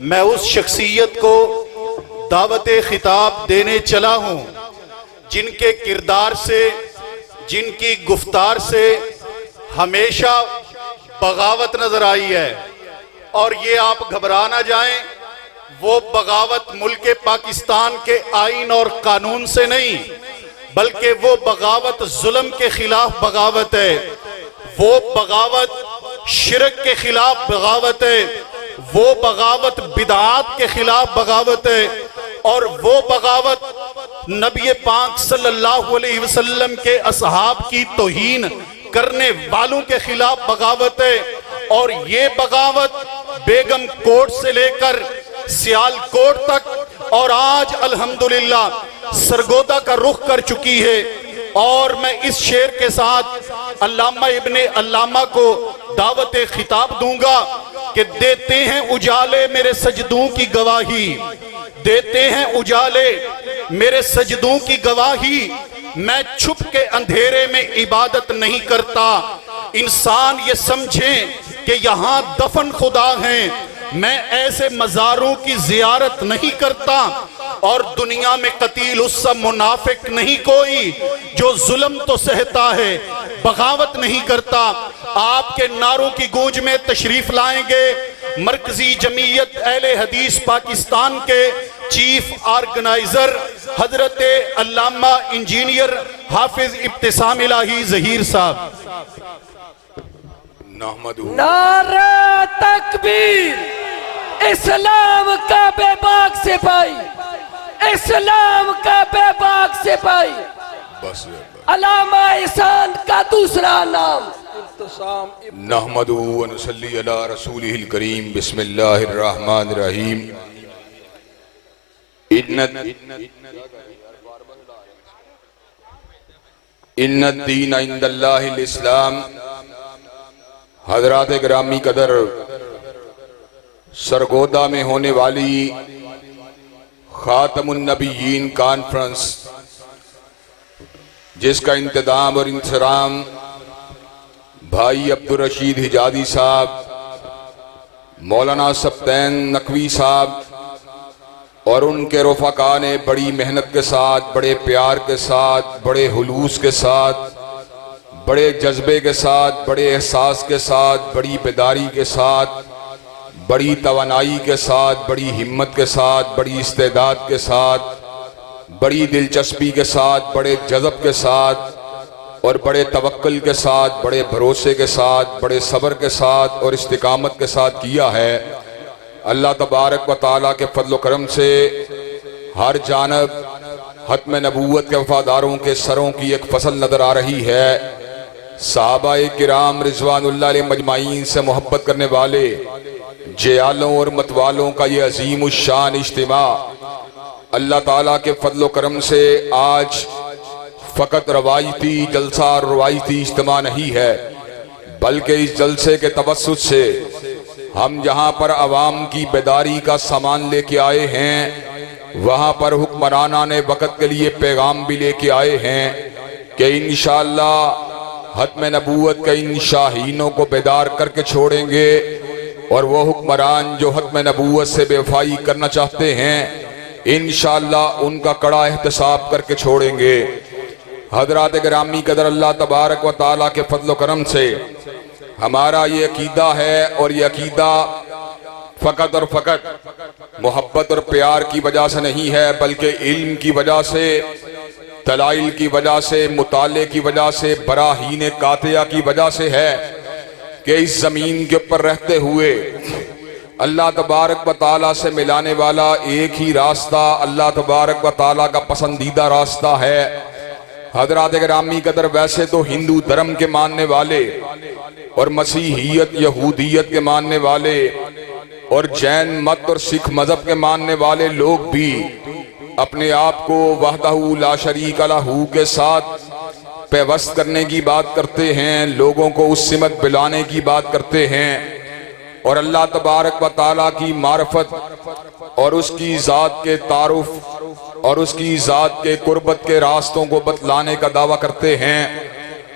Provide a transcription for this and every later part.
میں اس شخصیت کو دعوت خطاب دینے چلا ہوں جن کے کردار سے، جن کی گفتار سے ہمیشہ بغاوت نظر آئی ہے، اور یہ آپ گھبرا نہ جائیں، وہ بغاوت ملک پاکستان کے آئین اور قانون سے نہیں، بلکہ وہ بغاوت ظلم کے خلاف بغاوت ہے، وہ بغاوت شرک کے خلاف بغاوت ہے، وہ بغاوت بدعات کے خلاف بغاوت ہے، اور وہ بغاوت نبی پاک صلی اللہ علیہ وسلم کے اصحاب کی توہین کرنے والوں کے خلاف بغاوت ہے، اور یہ بغاوت بیگم کوٹ سے لے کر سیال کوٹ تک اور آج الحمدللہ سرگودا کا رخ کر چکی ہے۔ اور میں اس شعر کے ساتھ علامہ ابن علامہ کو دعوت خطاب دوں گا کہ دیتے ہیں اجالے میرے سجدوں کی گواہی، دیتے ہیں اجالے میرے سجدوں کی گواہی، میں چھپ کے اندھیرے میں عبادت نہیں کرتا، انسان یہ سمجھیں کہ یہاں دفن خدا ہیں، میں ایسے مزاروں کی زیارت نہیں کرتا، اور دنیا میں قتیل اس سا منافق نہیں کوئی جو ظلم تو سہتا ہے بغاوت نہیں کرتا۔ آپ کے نعروں کی گونج میں تشریف لائیں گے مرکزی جمعیت اہل حدیث پاکستان کے چیف آرگنائزر حضرت علامہ انجینئر حافظ ابتسام الہی ظہیر صاحب۔ نعرہ تکبیر، اسلام کا بے باک سپاہی، اسلام کا بے باک سپاہی، علامہ احسان کا دوسرا نام نحمدہ و نصلی علی رسولہ الکریم۔ بسم اللہ الرحمن الرحیم۔ ان الدین عند اللہ الاسلام۔ حضرات گرامی قدر، سرگودا میں ہونے والی خاتم النبیین کانفرنس جس کا انتظام اور انصرام بھائی عبدالرشید حجازی صاحب، مولانا سبطین نقوی صاحب اور ان کے رفقا نے بڑی محنت کے ساتھ، بڑے پیار کے ساتھ، بڑے خلوص کے ساتھ، بڑے جذبے کے ساتھ، بڑے احساس کے ساتھ، بڑی بیداری کے ساتھ، بڑی توانائی کے ساتھ، بڑی ہمت کے ساتھ، بڑی استعداد کے ساتھ، بڑی دلچسپی کے ساتھ، بڑے جذب کے ساتھ اور بڑے توکل کے ساتھ، بڑے بھروسے کے ساتھ، بڑے صبر کے ساتھ اور استقامت کے ساتھ کیا ہے۔ اللہ تبارک و تعالیٰ کے فضل و کرم سے ہر جانب ختم نبوت کے وفاداروں کے سروں کی ایک فصل نظر آ رہی ہے۔ صحابہ کرام رضوان اللہ علیہ مجمعین سے محبت کرنے والے جیالوں اور متوالوں کا یہ عظیم الشان اجتماع اللہ تعالیٰ کے فضل و کرم سے آج فقط روایتی جلسہ اور روایتی اجتماع نہیں ہے، بلکہ اس جلسے کے توسط سے ہم جہاں پر عوام کی بیداری کا سامان لے کے آئے ہیں، وہاں پر حکمرانان وقت کے لیے پیغام بھی لے کے آئے ہیں کہ انشاءاللہ ختم نبوت کے ان شاہینوں کو بیدار کر کے چھوڑیں گے، اور وہ حکمران جو ختم نبوت سے بے وفائی کرنا چاہتے ہیں انشاءاللہ ان کا کڑا احتساب کر کے چھوڑیں گے۔ حضرات گرامی قدر، اللہ تبارک و تعالیٰ کے فضل و کرم سے ہمارا یہ عقیدہ ہے، اور یہ عقیدہ فقط اور فقط محبت اور پیار کی وجہ سے نہیں ہے، بلکہ علم کی وجہ سے، دلائل کی وجہ سے، مطالعے کی وجہ سے، براہین قاطعہ کی وجہ سے ہے کہ اس زمین کے اوپر رہتے ہوئے اللہ تبارک و تعالیٰ سے ملانے والا ایک ہی راستہ اللہ تبارک و تعالیٰ کا پسندیدہ راستہ ہے۔ حضرات گرامی قدر، ویسے تو ہندو دھرم کے ماننے والے اور مسیحیت یہودیت کے ماننے والے اور جین مت اور سکھ مذہب کے ماننے والے لوگ بھی اپنے آپ کو وحدہ لا شریک لہ کے ساتھ پیوست کرنے کی بات کرتے ہیں، لوگوں کو اس سمت بلانے کی بات کرتے ہیں، اور اللہ تبارک و تعالیٰ کی معرفت اور اس کی ذات کے تعارف اور اس کی ذات کے قربت کے راستوں کو بتلانے کا دعویٰ کرتے ہیں۔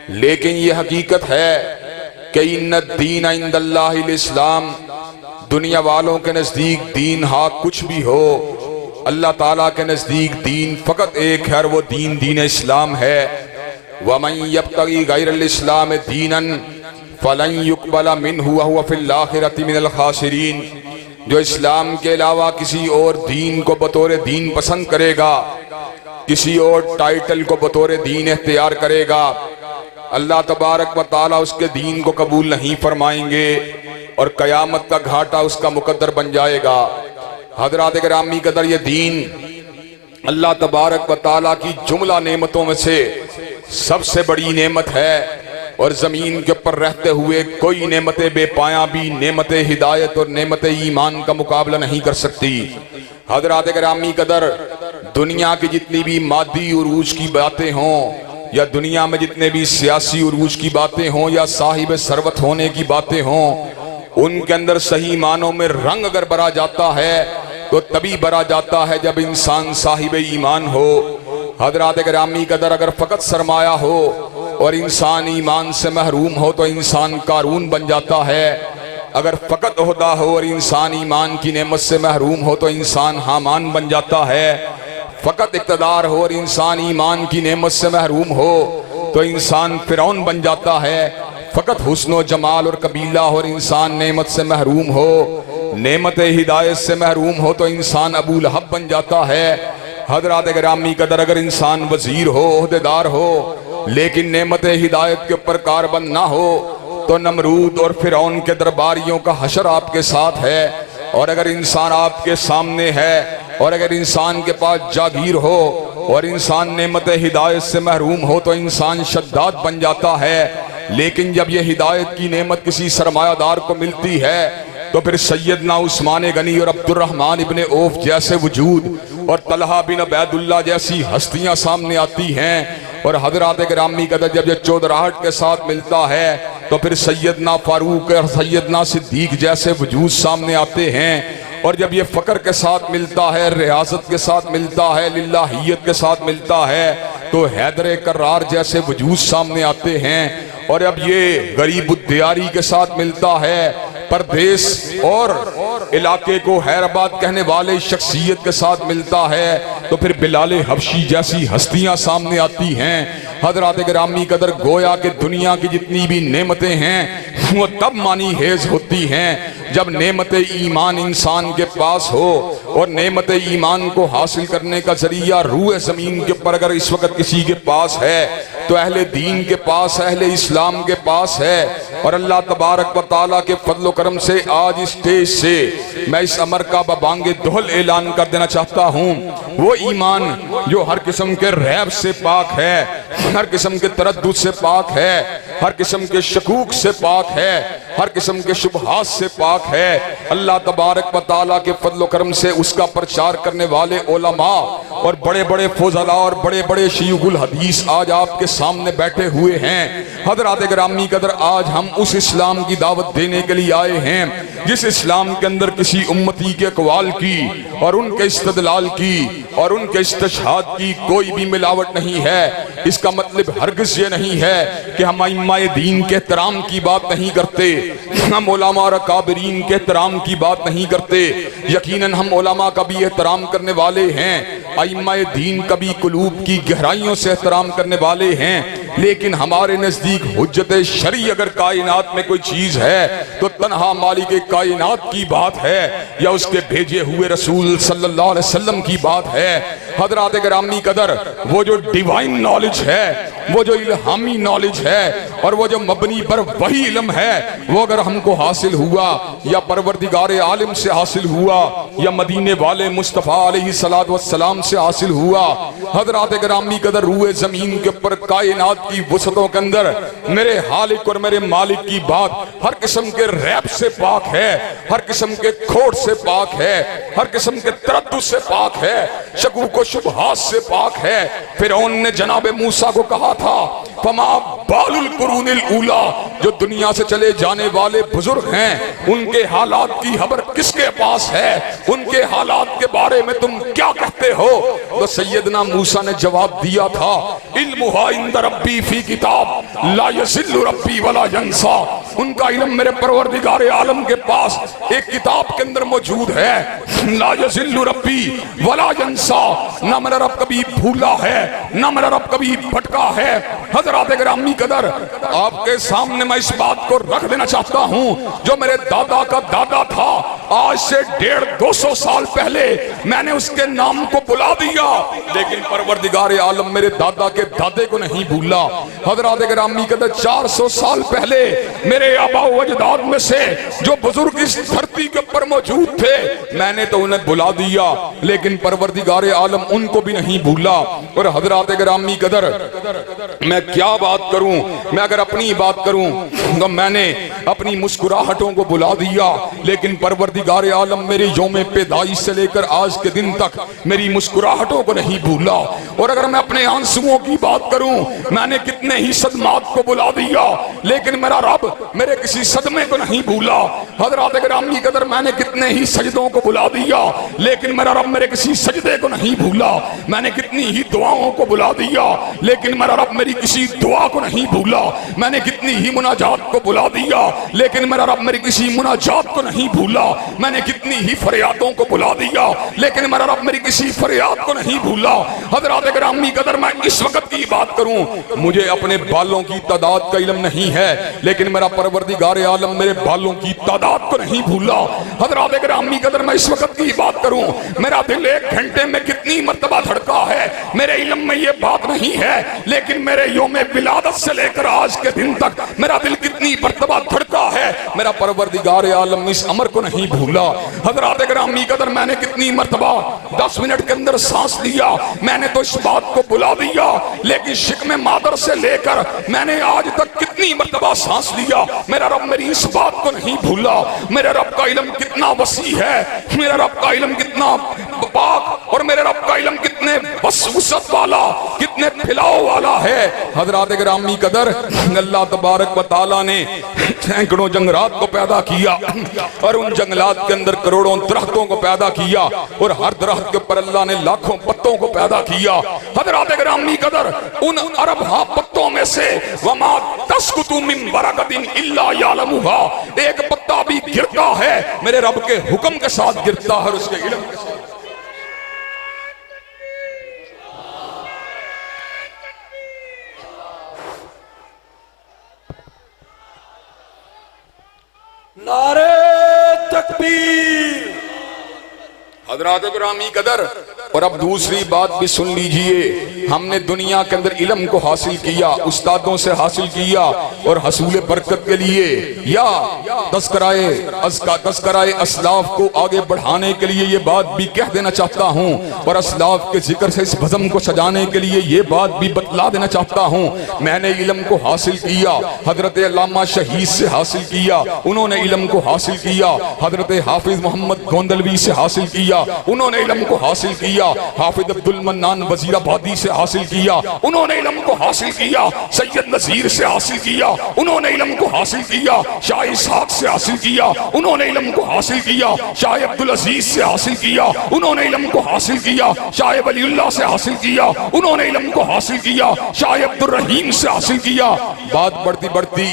لیکن یہ حقیقت ہے کہ ان الدین عند اللہ الاسلام، دنیا والوں کے نزدیک دین ہاں کچھ بھی ہو، اللہ تعالیٰ کے نزدیک دین فقط ایک ہے، اور وہ دین دین اسلام ہے۔ وَمَن يَبْتَغِي غَيْرَ الْإِسْلَامِ دِينًا فَلَن يُقْبَلَ مِنْهُ وَهُوَ فِي الْآخِرَةِ مِنَ الْخَاسِرِينَ۔ جو اسلام کے علاوہ کسی اور دین کو بطور دین پسند کرے گا، کسی اور ٹائٹل کو بطور دین اختیار کرے گا، اللہ تبارک و تعالیٰ اس کے دین کو قبول نہیں فرمائیں گے، اور قیامت کا گھاٹا اس کا مقدر بن جائے گا۔ حضرات گرامی قدر، یہ دین اللہ تبارک و تعالیٰ کی جملہ نعمتوں میں سے سب سے بڑی نعمت ہے، اور زمین کے اوپر رہتے ہوئے کوئی نعمت بے پایاں بھی نعمت ہدایت اور نعمت ایمان کا مقابلہ نہیں کر سکتی۔ حضرات گرامی قدر، دنیا کی جتنی بھی مادی عروج کی باتیں ہوں، یا دنیا میں جتنے بھی سیاسی عروج کی باتیں ہوں، یا صاحب ثروت ہونے کی باتیں ہوں، ان کے اندر صحیح معنوں میں رنگ اگر بھرا جاتا ہے تو تبھی بھرا جاتا ہے جب انسان صاحب ایمان ہو۔ حضرات گرامی قدر، اگر فقط سرمایہ ہو اور انسان ایمان سے محروم ہو تو انسان قارون بن جاتا ہے، اگر فقط عہدہ ہو اور انسان ایمان کی نعمت سے محروم ہو تو انسان حامان بن جاتا ہے، فقط اقتدار ہو اور انسان ایمان کی نعمت سے محروم ہو تو انسان فرعون بن جاتا ہے، فقط حسن و جمال اور قبیلہ ہو اور انسان نعمت سے محروم ہو، نعمت ہدایت سے محروم ہو تو انسان ابو لہب بن جاتا ہے۔ حضرات گرامی قدر، اگر انسان وزیر ہو، عہدیدار ہو، لیکن نعمت ہدایت کے اوپر کاربند نہ ہو تو نمرود اور فرعون کے درباریوں کا حشر آپ کے ساتھ ہے۔ اور اگر انسان آپ کے سامنے ہے، اور اگر انسان کے پاس جاگیر ہو اور انسان نعمت ہدایت سے محروم ہو تو انسان شداد بن جاتا ہے، لیکن جب یہ ہدایت کی نعمت کسی سرمایہ دار کو ملتی ہے تو پھر سیدنا عثمان غنی اور عبد الرحمن ابن عوف جیسے وجود اور طلحہ بن عبید اللہ جیسی ہستیاں سامنے آتی ہیں، اور حضرات گرامی قدر جب یہ چودراہٹ کے ساتھ ملتا ہے تو پھر سیدنا فاروق اور سیدنا صدیق جیسے وجود سامنے آتے ہیں، اور جب یہ فقر کے ساتھ ملتا ہے، ریاضت کے ساتھ ملتا ہے، للہیت کے ساتھ ملتا ہے تو حیدر کرار جیسے وجود سامنے آتے ہیں، اور اب یہ غریب الدیاری کے ساتھ ملتا ہے، پردیس اور علاقے کو حیرآباد کہنے والے شخصیت کے ساتھ ملتا ہے تو پھر بلال حبشی جیسی ہستیاں سامنے آتی ہیں۔ حضرات گرامی قدر، گویا کہ دنیا کی جتنی بھی نعمتیں ہیں وہ تب معنی خیز ہوتی ہیں جب نعمت ایمان انسان کے پاس ہو، اور نعمت ایمان کو حاصل کرنے کا ذریعہ روح زمین کے پر اگر اس وقت کسی کے پاس ہے تو اہل دین کے پاس، اہل اسلام کے پاس ہے۔ اور اللہ تبارک و تعالیٰ کے فضل و کرم سے آج اس اسٹیج سے میں اس امر کا ببانگ دہل اعلان کر دینا چاہتا ہوں، وہ ایمان جو ہر قسم کے ریب سے پاک ہے، ہر قسم کے تردد سے پاک ہے، ہر قسم کے شکوک سے پاک ہے، ہر قسم کے شبہات سے پاک ہے، اللہ تبارک و تعالیٰ کے فضل و کرم سے اس کا پرچار کرنے والے علماء اور بڑے بڑے فضلاء اور بڑے بڑے شیوخ الحدیث آج آپ کے سامنے بیٹھے ہوئے ہیں۔ حضرات گرامی قدر، آج ہم اس اسلام کی دعوت دینے کے لیے آئے ہیں جس اسلام کے اندر کسی امتی کے اقوال کی اور ان کے استدلال کی اور ان کے استشہاد کی کوئی بھی ملاوٹ نہیں ہے۔ اس کا مطلب ہرگز یہ نہیں ہے کہ ہم ائمہ دین کے احترام کی بات نہیں کرتے، ہم علماء اور اکابرین کے احترام کی بات نہیں کرتے، یقیناً ہم علماء کا بھی احترام کرنے والے ہیں، ائمہ دین کا بھی قلوب کی گہرائیوں سے احترام کرنے والے ہیں، لیکن ہمارے نزدیک حجت شرعی اگر کائنات میں کوئی چیز ہے تو تنہا مالک کائنات کی بات ہے یا اس کے بھیجے ہوئے رسول صلی اللہ علیہ وسلم کی بات ہے۔ حضرات گرامی قدر، وہ جو ڈیوائن نالج ہے، وہ جو الہامی نالج ہے اور وہ جو مبنی پر وہی علم ہے، وہ اگر ہم کو حاصل ہوا یا پروردگار عالم سے حاصل ہوا یا مدینے والے مصطفیٰ علیہ السلام سے حاصل ہوا، حضرات گرامی قدر، روح زمین کے اوپر کائنات کی وسعتوں کے اندر میرے خالق اور میرے مالک کی بات ہر قسم کے ریب سے پاک ہے، ہر قسم کے کھوٹ سے پاک ہے، ہر قسم کے تردد سے پاک ہے، شکوک و شبہات سے پاک ہے۔ فرعون نے جناب موسیٰ کو کہا تھا فما بال القرون الاولا، جو دنیا سے چلے جانے والے بزرگ ہیں ان کے حالات کی خبر کس کے پاس ہے؟ ان کے حالات کے بارے میں تم کیا کہتے ہو؟ تو سیدنا موسیٰ نے جواب دیا تھا علمھا عند ربی فی کتاب لا یضل ربی ولا ینسیٰ، ان کا علم میرے پروردگار عالم کے پاس ایک کتاب کے اندر موجود ہے، لا یضل ربی ولا ینسیٰ، نہ میرا رب کبھی بھولا ہے نہ میرا رب کبھی بھٹکا ہے۔ حضرات گرامی قدر، آپ کے سامنے میں اس بات کو رکھ دینا چاہتا ہوں، جو میرے دادا کا دادا تھا آج سے 150-200 سال پہلے میں نے اس کے نام کو بلا دیا، لیکن پروردگار عالم میرے دادا کے دادے کو نہیں بھولا۔ حضرات گرامی قدر، 400 سال پہلے میرے آبا و اجداد میں سے جو بزرگ اس دھرتی کے اوپر موجود تھے میں نے تو انہیں بلا دیا، لیکن پروردگار عالم ان کو بھی نہیں بھولا۔ اور حضرات گرامی قدر، میں کیا بات کروں، میں اگر اپنی بات کروں تو میں نے اپنی مسکراہٹوں کو بلا دیا، لیکن پروردگار عالم میری یوم پیدائش سے لے کر آج کے دن تک میری مسکراہٹوں کو نہیں بھولا۔ اور اگر میں اپنے آنسوؤں کی بات کروں، میں نے کتنے ہی صدمات کو بلا دیا، لیکن میرا رب میرے کسی صدمے کو نہیں بھولا۔ حضرات گرامی قدر، میں نے کتنے ہی سجدوں کو بلا دیا، لیکن میرا رب میرے کسی سجدے کو نہیں بھولا۔ میں نے کتنی ہی دعاؤں کو بلا دیا، لیکن میرا رب میری کسی دعا کو نہیں بھولا۔ میں نے کتنی ہی مناجات کو بلا دیا، لیکن میرا رب میری کسی مناجات کو نہیں بھولا۔ میں نے کتنی ہی فریادوں کو بلا دیا، لیکن میرا رب میری کسی فریاد کو نہیں بھولا۔ حضرات گرامی قدر، میں اس وقت کی بات کروں، مجھے اپنے بالوں کی تعداد کا علم نہیں ہے، لیکن میرا پروردگار عالم میرے بالوں کی تعداد کو نہیں بھولا۔ حضرات گرامی قدر، میں اس وقت کی بات کروں، میرا دل 1 گھنٹے میں کتنی مرتبہ دھڑکا ہے میرے علم میں یہ بات نہیں ہے، لیکن میرے یوم ولادت سے لے کر آج کے دن تک میرا دل کتنی مرتبہ دھڑکا ہے، میرا پروردگار عالم اس امر کو نہیں بھولا۔ حضرات گرامی قدر، میں نے کتنی مرتبہ 10 منٹ کے اندر سانس لیا، میں نے تو اس بات کو بلا دیا، لیکن شکم مادر سے لے کر میں نے آج تک کتنی مرتبہ سانس لیا، میرا رب میری اس بات کو نہیں بھولا۔ میرے رب کا علم کتنا وسیع ہے، میرے رب کا علم کتنا پاک، اور میرے رب کا علم کتنے وسعت والا، کتنے پھیلاؤ والا ہے۔ حضرات گرامی قدر، اللہ تبارک و تعالیٰ نے سینکڑوں جنگلات کو پیدا کیا، اور ان جنگلات کے اندر کروڑوں درختوں کو پیدا کیا، اور ہر درخت کے اوپر اللہ نے لاکھوں پتوں کو پیدا کیا۔ حضرات گرامی قدر، ان اربھا پتوں میں سے وما تسقط من ورقۃ الا یعلمها، ایک پتا بھی گرتا ہے میرے رب کے حکم کے ساتھ گرتا ہے، اور اس کے علم کے ساتھ۔ نعرہ تکبیر۔ حضرات گرامی قدر، اور اب دوسری بات بھی سن لیجئے، ہم نے دنیا کے اندر علم کو حاصل کیا، استادوں سے حاصل کیا، اور حصول برکت کے لیے یا تذکرہ اسلاف کو آگے بڑھانے کے لیے یہ بات بھی کہہ دینا چاہتا ہوں، اور اسلاف کے ذکر سے اس بزم کو سجانے کے لیے یہ بات بھی بتلا دینا چاہتا ہوں، میں نے علم کو حاصل کیا، حضرت علامہ شہید سے حاصل کیا، انہوں نے علم کو حاصل کیا، حضرت حافظ محمد گوندلوی سے حاصل کیا، انہوں نے علم کو حاصل کیا، حافظ عبد المنان وزیر آبادی سے حاصل کیا، انہوں نے علم کو حاصل کیا، سید نذیر سے حاصل کیا، انہوں نے علم کو حاصل کیا، شاہ اسحاق سے حاصل کیا، انہوں نے علم کو حاصل کیا، شاہ عبدالعزیز سے حاصل کیا، انہوں نے علم کو حاصل کیا، شاہ ولی اللہ سے حاصل کیا، انہوں نے علم کو حاصل کیا، شاہ عبد الرحیم سے حاصل کیا۔ بات بڑھتی بڑھتی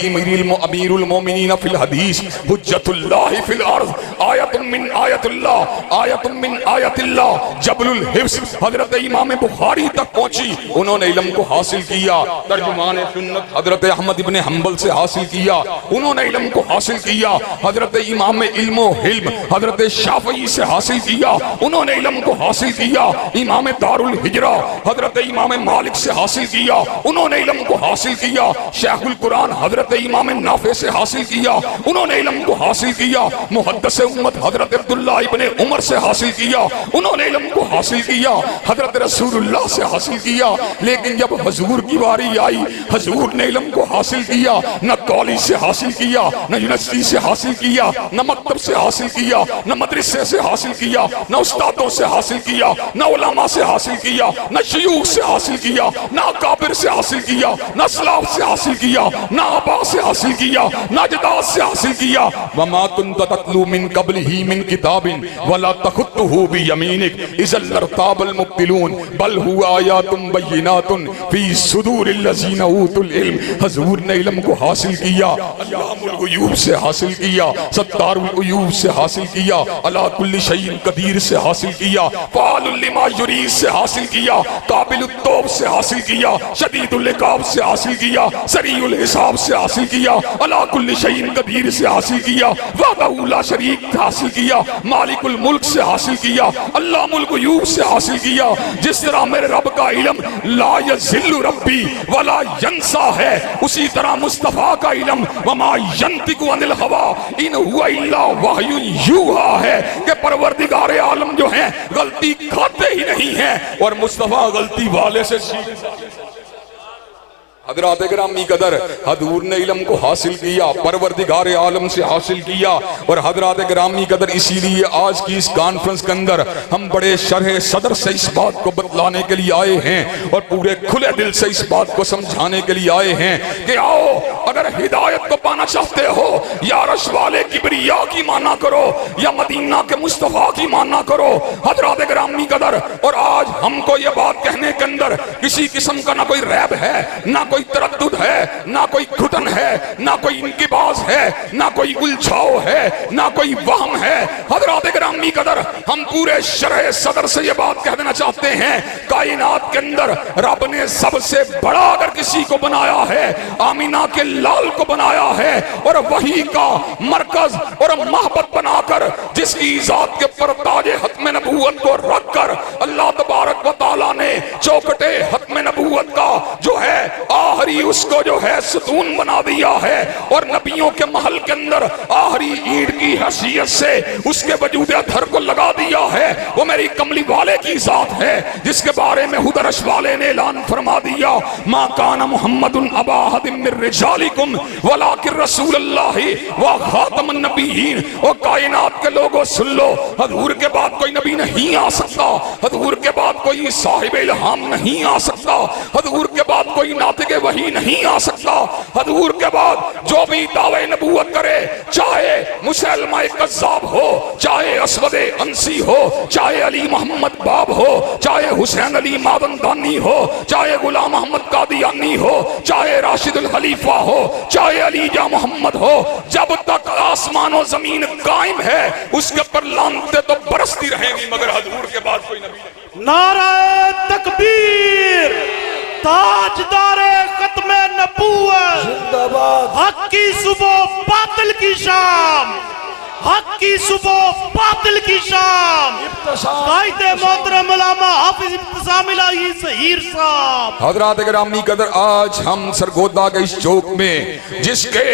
امیر المومنین فی الحدیث حجت اللہ فی الارض، آیت من آیت اللہ، آیت من آیت اللہ، جبل الحفظ حضرت امام بخاری تک پہنچی، انہوں نے علم کو حاصل کیا۔ ترجمان سنت حضرت احمد ابن حنبل سے حاصل کیا، انہوں نے علم کو حاصل کیا۔ حضرت امام علم و حلم حضرت شافعی سے حاصل کیا، انہوں نے علم کو حاصل کیا۔ امام دار الہجرہ حضرت امام مالک سے حاصل کیا، انہوں نے علم کو حاصل کیا۔ شیخ القرآن حضرت امام نافع سے حاصل کیا، انہوں نے علم کو حاصل کیا۔ محدث امت حضرت عبداللہ ابن عمر سے حاصل کیا، انہوں نے علم کو حاصل کیا، حضرت رسول اللہ سے حاصل کیا، لیکن جب حضور کی باری آئی حضور نے علم کو حاصل کیا، نہ کالج سے حاصل کیا، نہ یونیورسٹی سے حاصل کیا، نہ مکتب سے حاصل کیا، نہ مدرسے سے حاصل کیا، نہ استادوں سے حاصل کیا، نہ علماء سے حاصل کیا، نہ شیوخ سے حاصل کیا، نہ اکابر سے حاصل کیا، نہ اسلاف سے حاصل کیا، نہ آبا سے حاصل کیا، نہ اجداد سے حاصل کیا۔ وَمَا كُنْتَ تَتْلُو مِنْ قَبْلِهِ مِنْ كِتَابٍ وَلَا تَخُطُّهُ بِيَمِينِكَ إِذًا لَارْتَابَ الْمُبْطِلُونَ بَلْ هُوَ آيَاتٌ بَيِّنَاتٌ فِي صُدُورِ الَّذِينَ أُوتُوا الْعِلْمَ۔ حضور نے علم کو حاصل کیا، علام الغیوب سے حاصل کیا، ستار العیوب سے حاصل کیا، علی کل شیء قدیر سے حاصل کیا، فعال لما یرید سے حاصل کیا، قابل التوب سے حاصل کیا، شدید العقاب سے حاصل کیا، سریع الحساب سے حاصل کیا، علی کل شیء قدیر سے حاصل کیا، وحدہ لا شریک سے حاصل کیا، مالک الملک سے حاصل کیا، علام الغیوب سے حاصل کیا۔ جس طرح میرے رب کا علم لا یذل ربی ولا ینسا ہے، اسی طرح مصطفیٰ کا علم وما ینطق عن الہوی ان ہوا الا وحی یوحی ہے کہ پروردگار عالم جو ہیں غلطی کھاتے ہی نہیں ہیں، اور مصطفیٰ غلطی والے سے سیکھتے ہیں۔ حضرات گرامی قدر، حضور نے علم کو حاصل کیا، پروردگار عالم سے حاصل کیا، اور حضرات گرامی قدر اسی لیے آج کی اس کانفرنس کے اندر ہم بڑے شرح صدر سے اس بات کو بتلانے کے لیے آئے ہیں اور پورے کھلے دل سے اس بات کو سمجھانے کے لیے آئے ہیں کہ آؤ، اگر ہدایت کو پانا چاہتے ہو یا عرش والے کبریا کی مانا کرو یا مدینہ کے مصطفیٰ کی مانا کرو۔ حضرات گرامی قدر، اور آج ہم کو یہ بات کہنے کے اندر کسی قسم کا نہ کوئی ریب ہے، نہ کوئی تردد ہے، نہ کوئی گھٹن ہے، نہ کوئی انقباض ہے، نہ کوئی الجھاؤ ہے، نہ کوئی وہم ہے۔ حضرات گرامی قدر، ہم پورے شرح صدر سے یہ بات کہہ دینا چاہتے ہیں، کائنات کے اندر رب نے سب سے بڑا اگر کسی کو بنایا ہے، آمینہ کے لال کو بنایا ہے، اور وحی کا مرکز اور محبت بنا کر جس کی ذات کے پر تاج ختم نبوت کو رکھ کر اللہ تبارک و تعالیٰ نے چوکٹے ختم نبوت کا جو ہے آخری اس کو جو ہے ستون بنا دیا ہے، اور نبیوں کے محل کے اندر آخری اینٹ کی حیثیت سے اس کے وجود اطہر کو لگا دیا ہے۔ وہ میری کملی والے کی ذات ہے جس کے بارے میں خود عرش والے نے اعلان فرما دیا، ما کان محمد ابا احد من رجالکم ولکن رسول اللہ و خاتم النبیین۔ اور کائنات کے لوگوں سن لو، حضور کے بعد کوئی نبی نہیں آ سکتا، حضور کے بعد کوئی صاحب الہام نہیں آ سکتا، حضور کے بعد کوئی ناطق وحی نہیں آ سکتا، حضور کے بعد جو بھی دعوے نبوت کرے، چاہے مسلمہ کذاب ہو، چاہے اسود انسی ہو، چاہے علی محمد باب ہو، چاہے حسین علی مادندانی ہو، چاہے غلام محمد قادیانی ہو، چاہے راشد الخلیفہ ہو، چاہے علی جا محمد ہو، جب تک آسمان و زمین قائم ہے اس کے پر لعنتیں تو برستی رہیں گی، مگر حضور کے بعد کوئی نبی نہیں۔ نعرہ تکبیر، تاجدار ختم نبوت، زندہ باد، حق کی صبح باطل کی شام، حق کی صبح باطل کی شام، ابتسام، قائد محترم علامہ حافظ ابتسام الہی ظہیر صاحب۔ حضرات گرامی قدر، آج ہم سرگودا کے اس چوک میں جس کے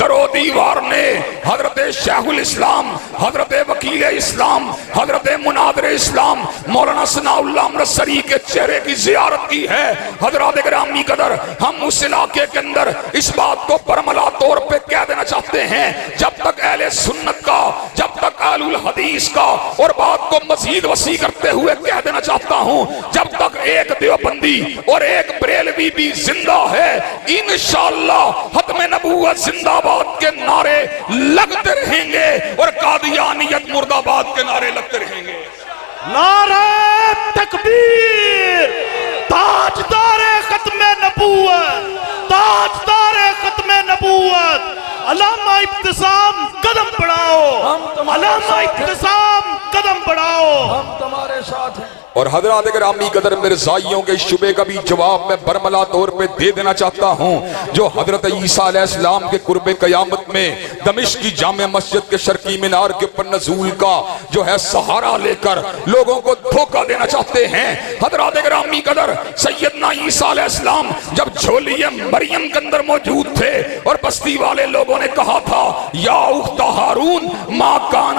در و دیوار نے حضرت شیخ الاسلام، حضرت وکیل اسلام، حضرت مناظر اسلام مولانا ثناء اللہ امرتسری کے چہرے کی زیارت کی ہے۔ حضرات گرامی قدر، ہم اس علاقے کے اندر اس بات کو برملا طور پہ کہہ دینا چاہتے ہیں، جب تک اہل سنت کا، جب تک اہل الحدیث کا، اور بات کو مزید وسیع کرتے ہوئے کہہ دینا چاہتا ہوں، جب تک ایک دیوبندی اور ایک بریلوی بھی زندہ ہے، انشاءاللہ ختم نبوت زندہ باد کے نعرے لگتے رہیں گے اور قادیانیت مرد آباد کے نعرے لگتے رہیں گے۔ نعرہ تکبیر، تاجدار ختم نبوت، تاجدار ختم نبوت، علامہ ابتسام قدم بڑھاؤ، علامہ ابتسام قدم بڑھاؤ۔ ہم تمہارے ساتھ ہیں۔ اور حضرات گرامی قدر، مرزائیوں کے شبے کا بھی جواب میں برملا طور پہ دے دینا چاہتا ہوں، جو حضرت عیسیٰ علیہ السلام کے قرب قیامت میں دمشق کی جامع مسجد کے شرقی مینار کے پر نزول کا جو ہے سہارا لے کر لوگوں کو دھوکہ دینا چاہتے ہیں۔ حضرات گرامی قدر، سیدنا عیسیٰ علیہ السلام جب جھولی مریم کے اندر موجود تھے اور بستی والے لوگوں نے کہا تھا، یا اخت ہارون ما کان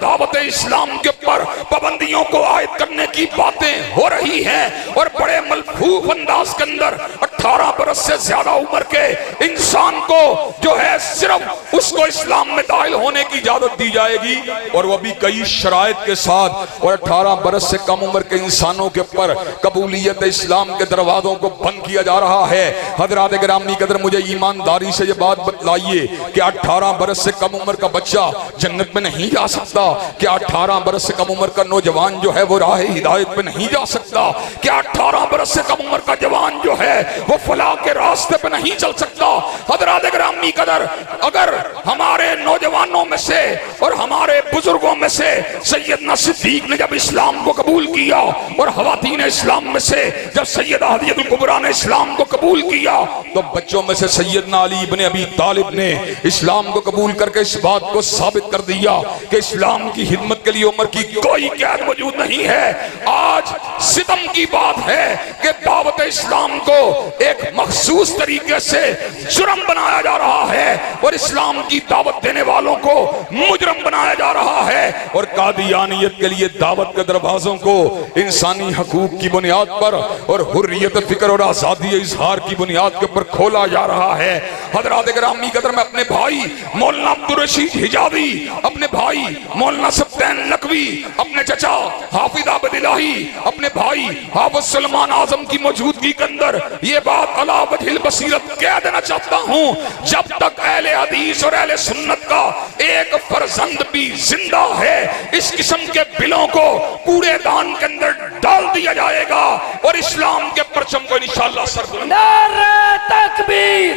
دعوت اسلام کے اوپر پابندیوں کو عائد کرنے کی باتیں ہو رہی ہیں اور بڑے ملفوف انداز کے اندر 18 برس سے زیادہ عمر کے انسان کو جو ہے صرف اس کو اسلام میں داخل ہونے کی اجازت دی جائے گی، اور وہ بھی کئی شرائط کے ساتھ، اور 18 برس سے کم عمر کے انسانوں کے اوپر قبولیت اسلام کے دروازوں کو بند کیا جا رہا ہے۔ حضرات گرامی قدر، مجھے ایمانداری سے یہ بات بتلائیے کہ 18 برس سے کم عمر کا بچہ جنت میں نہیں جا سکتا؟ کیا 18 برس سے کم عمر کا نوجوان جو ہے وہ راہ ہدایت پہ نہیں جا سکتا؟ کیا 18 برس سے کم عمر کا جوان جو ہے وہ فلاح کے راستے پہ نہیں چل سکتا؟ حضرات گرامی قدر، اگر ہمارے نوجوانوں میں سے اور ہمارے بزرگوں میں سے سیدنا صدیق نے جب اسلام کو قبول کیا، اور خواتین اسلام میں سے جب سیدہ ہدیہ الکبریٰ نے اسلام کو قبول کیا، تو بچوں میں سے سیدنا علی ابن ابی طالب نے اسلام کو قبول کر کے اس بات کو ثابت کر دیا کہ اسلام کی خدمت کے لیے عمر کی کوئی قید موجود نہیں ہے۔ آج ستم کی بات ہے کہ دعوت اسلام کو ایک مخصوص طریقے سے جرم بنایا جا رہا ہے، اور اسلام کی دعوت دینے والوں کو مجرم بنایا جا رہا ہے، اور قادیانیت کے لیے دعوت کے دروازوں کو انسانی حقوق کی بنیاد پر اور حریت فکر اور آزادی اظہار کی بنیاد کے اوپر کھولا جا رہا ہے۔ حضرات گرامی قدر، میں اپنے بھائی مولانا عبدالرشید حجازی، اپنے بھائی مولانا سبطین نقوی، اپنے چچا حافظ عابد الہی، اپنے بھائی حافظ سلمان اعظم کی موجودگی کے اندر یہ بات علی وجہ البصیرت کہہ دینا چاہتا ہوں، جب تک اہل حدیث اور اہل سنت کا ایک فرزند بھی زندہ ہے، اس قسم کے بلوں کو کوڑے دان کے اندر ڈال دیا جائے گا، اور اسلام کے پرچم کو انشاءاللہ سر بلند۔ نعرہ تکبیر،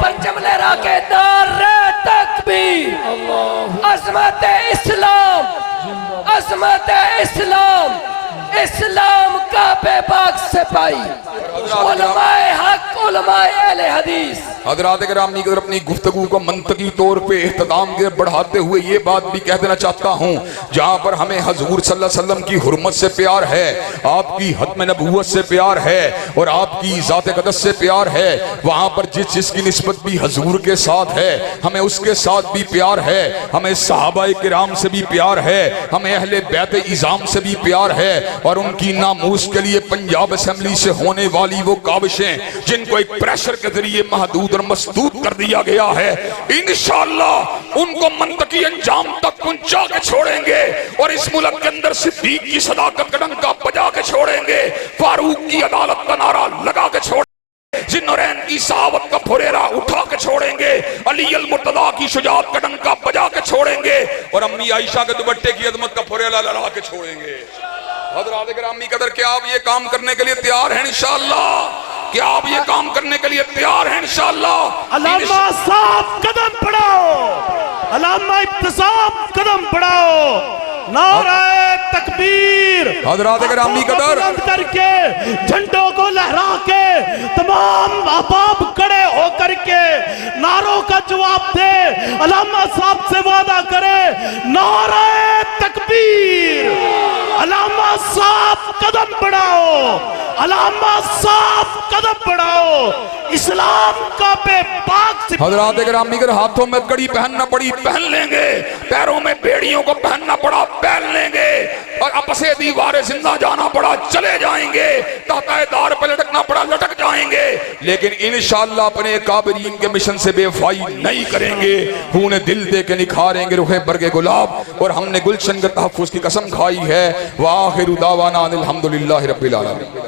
پرچم لہرا کے نعرہ تکبیر، عظمت اسلام، عظمت اسلام، اسلام کا بے باک سپاہی، علماء حق، علماء اہل حدیث۔ حضرات گرامی قدر، اپنی گفتگو کو منطقی طور پہ اختتام کے بڑھاتے ہوئے یہ بات بھی کہہ دینا چاہتا ہوں، جہاں پر ہمیں حضور صلی اللہ علیہ وسلم کی حرمت سے پیار ہے، آپ کی ختم نبوت سے پیار ہے، اور آپ کی ذات اقدس سے پیار ہے، وہاں پر جس کی نسبت بھی حضور کے ساتھ ہے، ہمیں اس کے ساتھ بھی پیار ہے، ہمیں صحابہ کرام سے بھی پیار ہے، ہمیں اہل بیت اعظام سے بھی پیار ہے، اور ان کی ناموس کے لیے پنجاب اسمبلی سے ہونے والی وہ کاوشیں جن کو ایک پریشر کے ذریعے محدود اور مسدود کر دیا گیا ہے، انشاءاللہ ان کو منطقی انجام تک پہنچا کے چھوڑیں گے، اور اس ملک کے اندر صدیق کی صداقت کا ڈنکا بجا کے چھوڑیں گے، فاروق کی عدالت کا نعرہ لگا کے چھوڑیں گے، ذوالنورین کی صحابت کا پھریرا اٹھا کے چھوڑیں گے، علی المرتضیٰ کی شجاعت کا ڈنکا بجا کے چھوڑیں گے، اور امی عائشہ کے دوپٹے کی عظمت کا پھریرا لڑا کے چھوڑیں گے۔ حضرات گرامی قدر، کیا آپ یہ کام کرنے کے لیے تیار ہیں انشاءاللہ؟ کیا آپ یہ کام کرنے کے لیے تیار ہیں انشاءاللہ؟ علامہ صاحب قدم بڑھاؤ، علامہ ابتسام قدم بڑھاؤ، نعرہ تکبیر، حضرات گرامی قدر، بلند کر کے جھنڈوں کو لہرا کے تمام احباب کھڑے ہو کر کے نعروں کا جواب دے، علامہ صاحب سے وعدہ کرے، نعرہ تکبیر، علامہ صاحب قدم بڑھاؤ، علامہ صاحب قدم بڑھاؤ، اسلام کا بے باک سپاہی۔ حضرات گرامی قدر، ہاتھوں میں گڑی پہننا پڑی پہن لیں گے، پیروں میں بیڑیوں کو پہننا پڑا پہن لیں گے، اور اپسے دیوار زندہ جانا پڑا چلے جائیں گے، تحتائے دار پہ لٹکنا پڑا لٹک جائیں گے، لیکن انشاءاللہ اپنے کابرین کے مشن سے بے وفائی نہیں کریں گے، خون دل دے کے نکھاریں گے رخ برگ گلاب، اور ہم نے گلشن کے تحفظ کی قسم کھائی ہے۔ وآخر دعوانا الحمدللہ رب العالمین۔